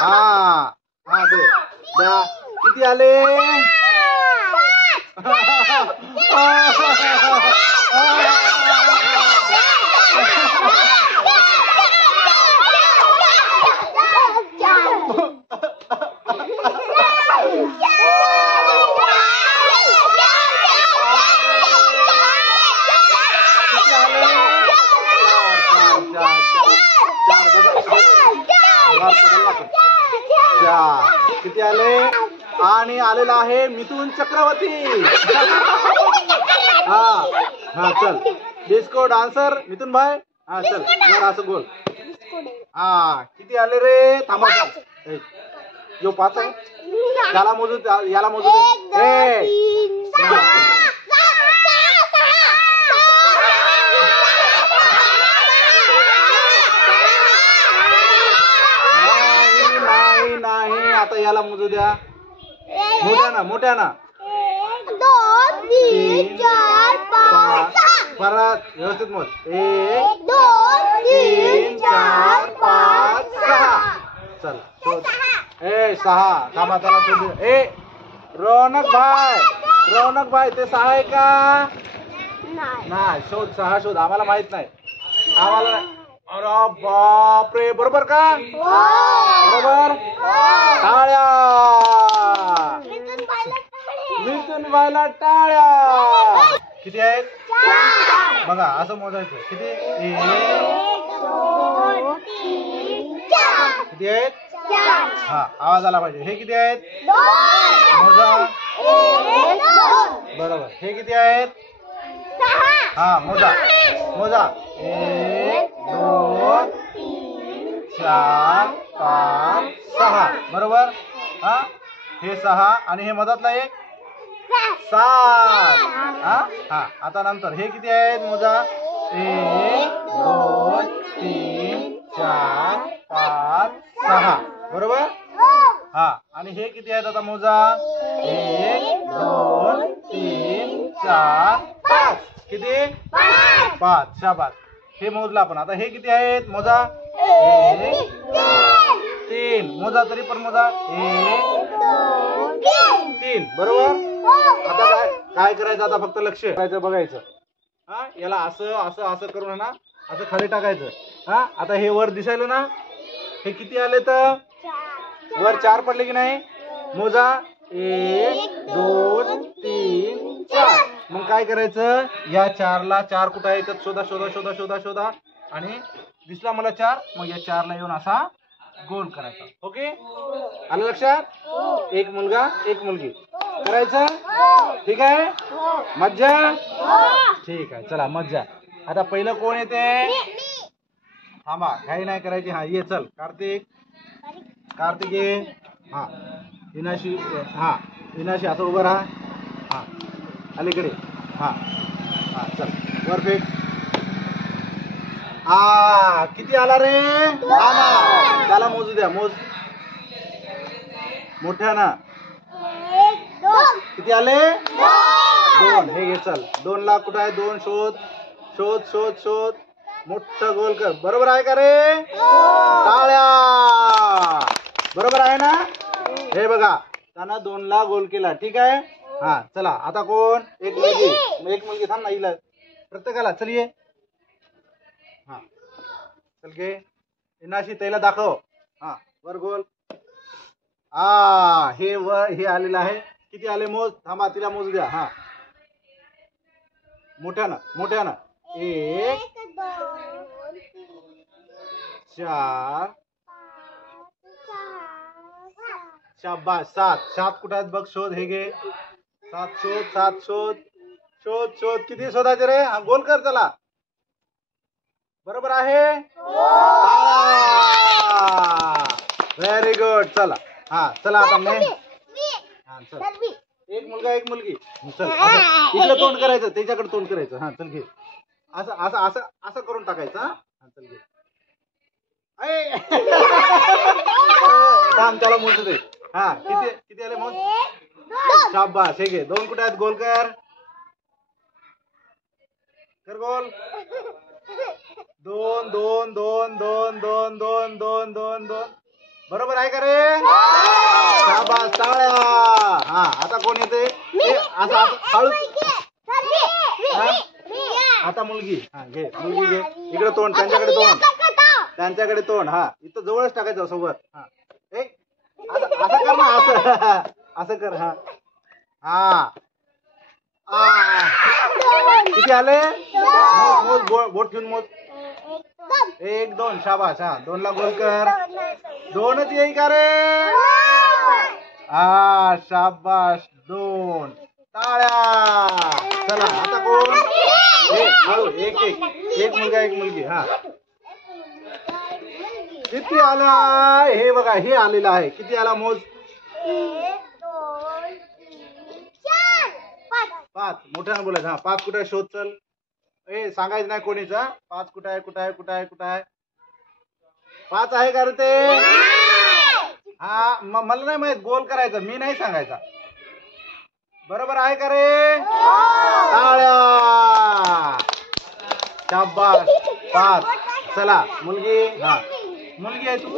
हा हा दे द्या. किती आले? किती आले? आणि आलेला आहे मिथुन चक्रवर्ती. हा हा चल डिस्को डान्सर मिथुन भाई. हा चल जरा असं बोल. हा किती आले रे? थांबा जो 5 आहे याला मोजू याला मोजू दे. नाही आता याला मोजू द्या. मोठ्या ना 1 2 3 4 5 6 परत व्यवस्थित मोज. 1 2 3 4 5 6 चल शोध. 6 थांबा त्याला शोध. रौनक भाई ते 6 आहे का? नाही शोध 6 शोध. आम्हाला माहित नाही. आम्हाला अरे बापरे बरोबर का? बरोबर. टाळ्या. मिथुन भाईला टाळ्या. किती आहेत बघा असं मोजायचं. किती? 1 2 3 4 किती आहेत? 4 हा आवाज आला पाहिजे. हे किती आहेत? 2 मोजा. 1 2 बरोबर. हे किती आहेत? 6 हा मोजा 1 2 3 4 5 6 बरोबर. हा हे 6 आणि हे मधातला एक 7. हा आता नंतर हे किती आहेत? मोजा. 1 2 3 4 5 6 बरोबर. हा आणि हे किती आहेत? आता मोजा. 1 2 3 4 5 किती? 5 शाबास. हे मोजलं आपण. आता हे किती आहेत? मोजा. 1 3 मोजा तरी पण मोजा. 1 2 3 बरोबर. आता काय करायचं? आता फक्त लक्ष करायचं बघायचं. हा याला असं असं असं करून ना असं खाली टाकायचं. हा आता हे वर दिसायलं ना. हे किती आले? तर वर 4 पडले की नाही? मोजा. 1 2 3 4 मग काय करायचं? या 4ला 4 कुठं आहे? तर शोधा शोधा शोधा शोधा शोधा आणि दिसला मला 4 मग या 4ला येऊन असा गोल करायचा. ओके आलं लक्षात? एक मुलगा एक मुलगी करायचं. ठीक आहे मज्जा. ठीक आहे चला मज्जा. आता पहिलं कोण येते? थांबा घाई नाही करायची. हा ये चल कार्तिक ये. हा विनाशी. हा विनाशी असं उभं राहा. हा अलीकडे. हा हा चल वर फेक. हा किती आला रे? त्याला मोजू द्या. मोज मोठ्या ना. 1 2 किती आले? 2 हे घे चल. 2 ला कुठं आहे? 2 शोध शोध शोध शोध. मोठं गोल कर. बरोबर आहे का रे? टाळ्या. बरोबर आहे ना? हे बघा त्यानं 2 ला गोल केला. ठीक आहे. हा चला आता कोण? एक मुलगी थांब ना. हिला प्रत्येकाला चल ये. हा चल घे. इनाशी त्याला दाखव. हा वर गोल. हे वर हे आलेलं आहे. किती आले? मोज. थांबा तिला मोजू द्या. हा मोठ्यानं 1 4 शाबास. 7 कुठं आहेत बघ. शोध. हे घे 7 शोध. 7 शोध शोध शोध. किती शोधायचे रे? हा गोल कर चला. बरोबर आहे. Very good. चला हा चला आता मी. हा चल एक मुलगा एक मुलगी. चल इकडे तोंड करायचं. त्याच्याकडे तोंड करायचं. हा चल घे. असं असं असं असं करून टाकायचं. हा चल घे. थांब त्याला मोजू दे. हा किती किती आले मोज. शाबास. हे घे 2 कुठे आहेत? गोल कर गोल. 2 2 2 2 2 2 2 2 2 बरोबर आहे का रे? शाबास, टाळ्या. हा, आता कोण येते? असं असं हळू. आता मुलगी. हा, घे मुलगी घे. इकडे तोंड, त्यांच्याकडे तोंड, त्यांच्याकडे तोंड. हा, इथं जवळच टाकायचं सोबत. हा, असं असं कर ना, असं असं कर. हा हा. किती आले? मोज, बोट ठेवून मोज. 1 2. शाबास. हा, 2 ला गोल कर. 2च येई का रे? हा, शाबास. 2. टाळ्या. चला आता कोण? हळू. एक मुलगा, एक मुलगी. हा, किती आला? हे बघा, हे आलेलं आहे. किती आला मोज? 1 2 3 4 5. मोठ्यानं बोलायचं. हा, 5 कुठे शोध. चल. सांगायचं नाही कोणीच. 5 कुठं आहे? कुठं आहे? कुठं आहे? कुठं आहे? 5 आहे का रे ते? हा, मला नाही माहित. गोल करायचं, मी नाही सांगायचा. बरोबर आहे का रे? टाळ्या. शाबास. 5. चला मुलगी. हा, मुलगी आहे तू.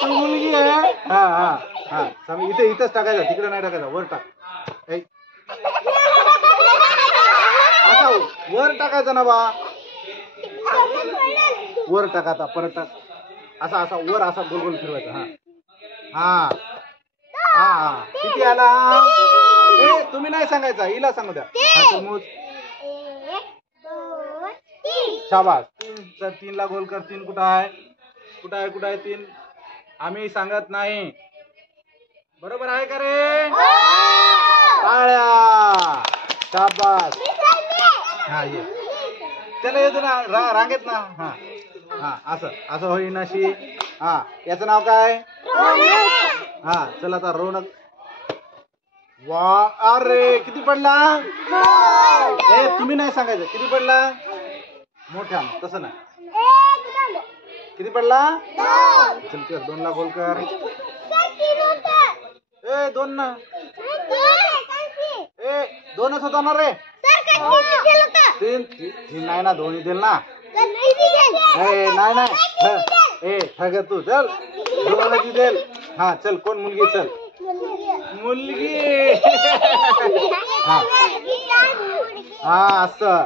तू मुलगी आहे. हा हा हा. इथंच टाकायचं, तिकडे नाही टाकायचं. वर टाक. असा वर टाकायचं ना बा. वर टाक. आता परत टाक. असा वर असा गोल गोल फिरवायचा. हा हा हा. किती आला? तुम्ही नाही सांगायचा, हिला सांगू द्या. हा, मोज. 1 2 3. शाबास. 3 ला गोल कर. 3 कुठं आहे? कुठं आहे? कुठं आहे 3? आम्ही सांगत नाही. बरोबर आहे का रे? टाळ्या. शाबास. हा, ये. त्याला येतो ना, रांगेत ना. हा हा, असं होईन अशी. हा, याचं नाव काय? हा, चला आता रौनक. वा, अरे किती पडला? तुम्ही नाही सांगायचं. किती पडला? मोठ्या, तसं नाही. किती पडला? चल कर. 2 ला गोल कर. 2 ना. 2च होता ना रे? 3 नाही ना, 2 देल ना. नाही. ठग तू. चल, 2च देल. हा, चल. कोण मुलगी? चल मुलगी. हा, असं.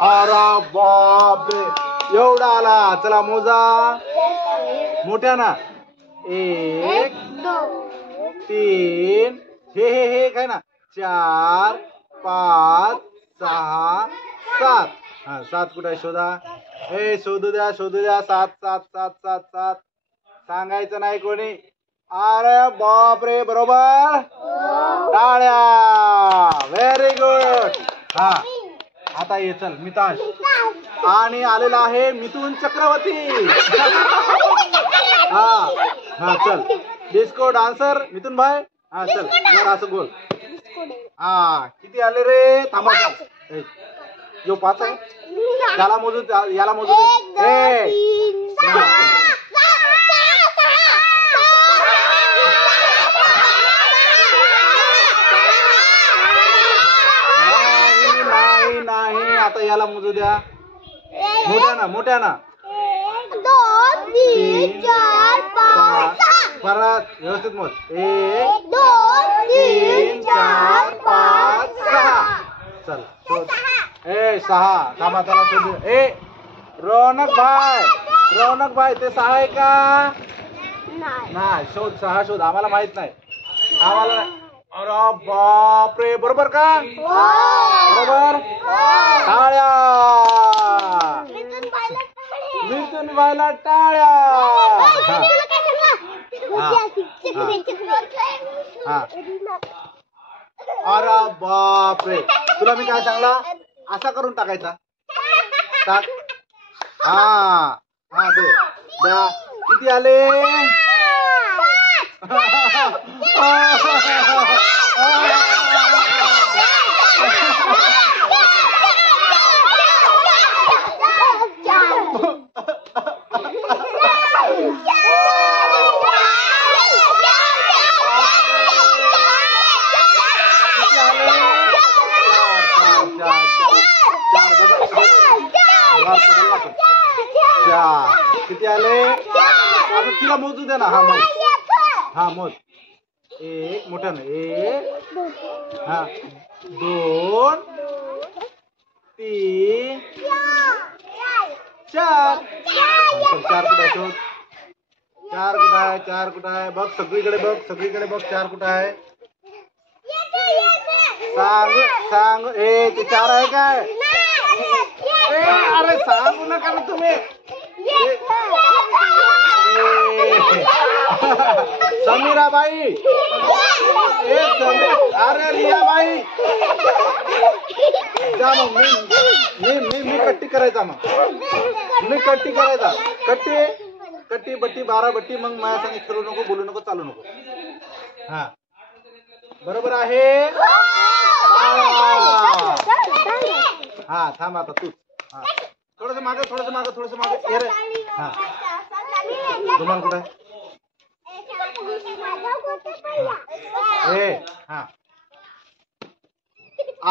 अरे बापरे, एवढा आला. चला मोजा मोठ्या ना. 1 3. हे काय ना. 4 5 6 7. हा, 7 कुठे आहे? शोधा. शोधू द्या. 7 सांगायचं नाही कोणी. अरे बापरे, बरोबर. टाळ्या. Very good. हा, आता ये. चल मितांश. आणि आलेला आहे मिथुन चक्रवर्ती. हा हा, चल. डिस्को डान्सर मिथुन भाई. हा, चल वर असं गोल. हा, किती आले रे? थांबा. यो 5 आहे. याला मोजू. याला मोजू. नाही. आता याला मोजू द्या. मोठ्या ना. 1 2 3 4 5 6. परत व्यवस्थित मोज. 1 2 3 4 5 6. चल शोध. 6. थांबा, त्याला शोधू. रौनक भाई ते 6 आहे का? नाही. शोध. 6 शोध. आम्हाला माहित नाही. आम्हाला. अरे बापरे, बरोबर का? बरोबर. टाळ्या. मिथुन बायला टाळ्या. अरे बापरे, तुला मी काय सांगला? असा करून टाकायचा. टाक. हा दे. द्या. किती आले? किती आले? तिला मोजू दे ना. हा मोज. हा मोज. एक मोठ्यानं. एक. हा 2 3 4. चार कुठं आहे शोध. चार कुठं आहे. चार कुठं आहे बघ. सगळीकडे बघ. सगळीकडे बघ. चार कुठं आहे. सांग सांग. ए ते 4 आहे काय. ए अरे सांगू नका ना तुम्ही. समीराबाई. ए अरे रियाबाई. जा मग. मी कट्टी करायचा. मग मी कट्टी करायचा. कट्टी बट्टी 12 बट्टी. मग माझ्या संग खेळू नको, बोलू नको, चालू नको. हा बरोबर आहे. हा थांब आता तू. हा थोडस मागे, थोडस मागे, थोडस मागे. ये रे. हा रुमाल कुठे आहे. ए हा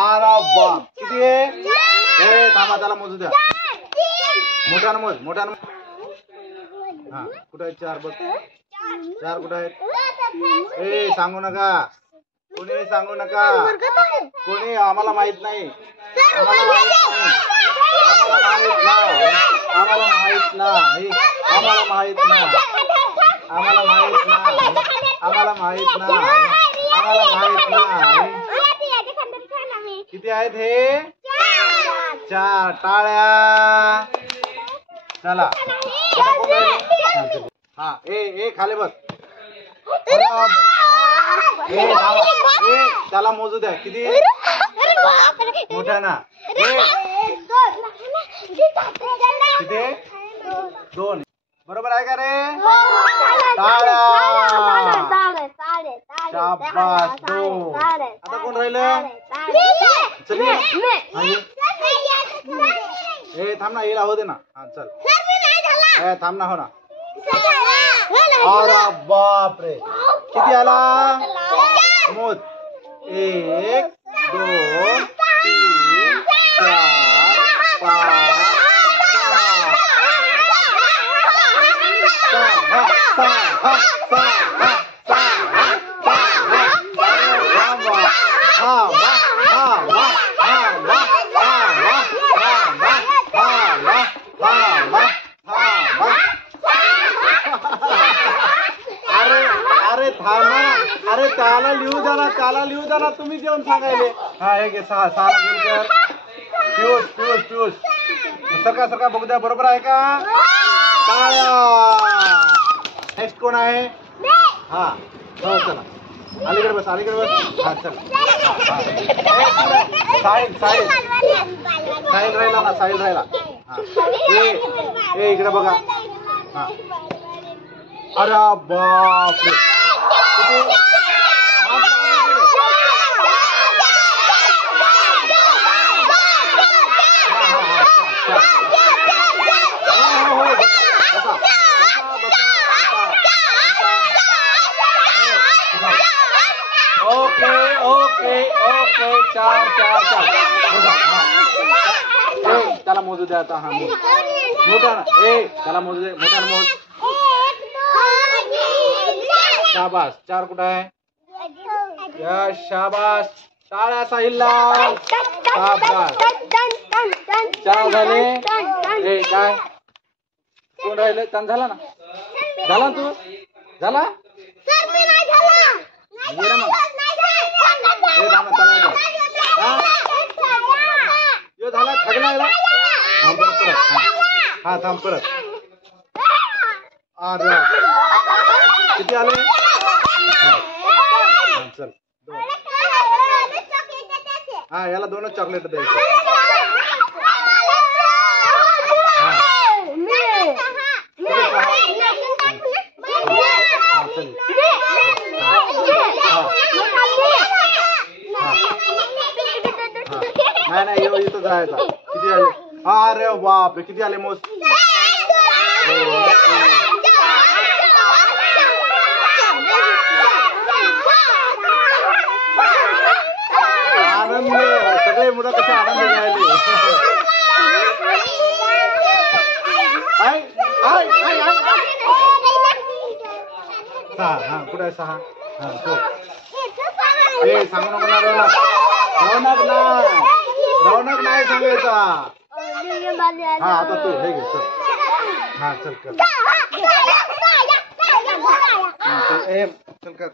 अरे बाप. किती आहे. ए थांबा त्याला मोजू द्या. मोठ्यानं मोज. मोठ्यानं. हा कुठे आहे. 4 बघ. 4 कुठे आहेत. ए सांगू नका. कोणी सांगू नका. कोणी. आम्हाला माहित नाही. आम्हाला माहित नाही. आम्हाला माहित नाही. आम्हाला माहित नाही. आम्हाला माहित नाही. आम्हाला माहित नाही. आम्हाला माहित नाही. किती आहेत हे. 4 टाळ्या. चला. हा ए खाली बस. ए त्याला मोजू द्या. किती मोठ्या ना. किती 2. बरोबर आहे का रे. टाळ्या. शाबास 2. आता कोण राहिलं. चल ए थांब ना. येईल हो दे ना. हा चल. ए थांब ना. हो ना. अरे बाप रे. किती आला. मोज. 1 2 3 4 5 अरे थांबा. अरे त्याला लिहू द्या ना. त्याला लिहू द्या ना. तुम्ही जेवण सांगायले. हा हे घे. 6 गुलकर. पियुष सरका बघू द्या. बरोबर आहे का. नेक्स्ट कोण आहे. हा हो चला. अलीकडे बस. अलीकडे बस. हा चल. साहिल राहिला ना. साहिल राहिला. हा ए इकडे बघा. हा अरे बाप रे. ओके 4 त्याला मोजू द्या आता. हा मोठा ना. ए त्याला मोजू दे. मोठ्यानं मोज. शाबास. 4 कुठं आहे. यश शाबास. टाळ्या साहिलला. शाबास. 4 झाले. ए काय कोण राहिले. ताण झाला ना. झाला तू. झाला. ये ना मग. ए थांब चला. यो झाला. ठगला याला. थांब परत. हा थांब परत. अरे किती आले. चल 2. हा याला 2च चॉकलेट द्यायचे. नाही येऊ इथं जायचा. किती आले. अरे बापरे. किती आले मोज. आनंद. सगळे मुलं कसे आनंद घ्यायले. 6 हा कुठे आहे 6 हा शोध ए सांगू नको ना रौनक रौनक नाही सांगायचा हा आता तू हे घे चल हा चल कर चल ए चल कर